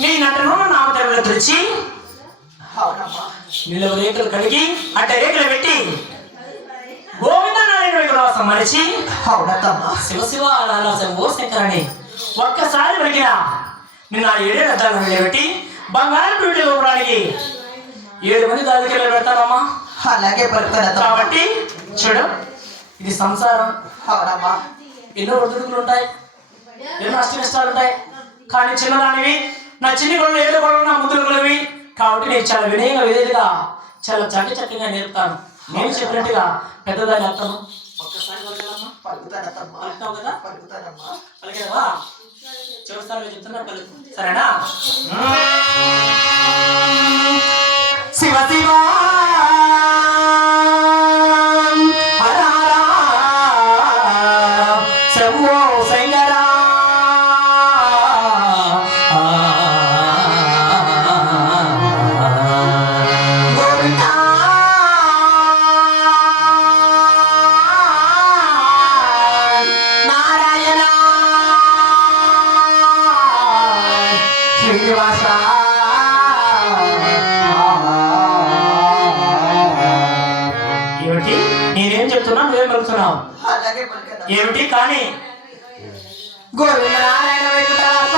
నీ నటను నామకరణలో తెచ్చి అవునమ్మా. నిలువ రేకులు కడిగి అట్ట రేకులు పెట్టి గోవింద నారాయణ విగ్రహం మరిచి అవునమ్మా శివ శివ ఓ శంకరని. ఒక్కసారి పలికిన నిన్న ఆ ఏడేడు అద్దాలను నిలబెట్టి బంగారం పిండి ఇవ్వడానికి ఏడు మంది దాదికి పెడతారమ్మా. అలాగే పలుకుతానమ్మా కాబట్టి చూడు ఇది సంసారం. అవునమ్మా. ఎన్నో ఒడిదుడుకులు ఉంటాయి. ఎన్నో అష్ట కష్టాలు ఉంటాయి. కానీ చిన్నదానివి నా చిన్ని గొడవలు ఏడు గొడవలు నా ముద్దులు కాబట్టి నేను చాలా వినయంగా విధేయులుగా చాలా చక్క చక్కగా నేర్పుతాను. నేను చెప్పినట్టుగా పెద్దదాని అర్థం ఒక్కసారి. పలుకుతానమ్మా. కదా? పలుకుతానమ్మా. పలికేదవా చివరిసారిగా చెప్తున్నా పలుకు. సరేనా? శివ శ్రీనివాస. ఏమిటి? నేనేం చెప్తున్నా నువ్వేం పలుకుతున్నావు? ఏమిటి కానీ? గోవింద నారాయణ వెంకటరమణ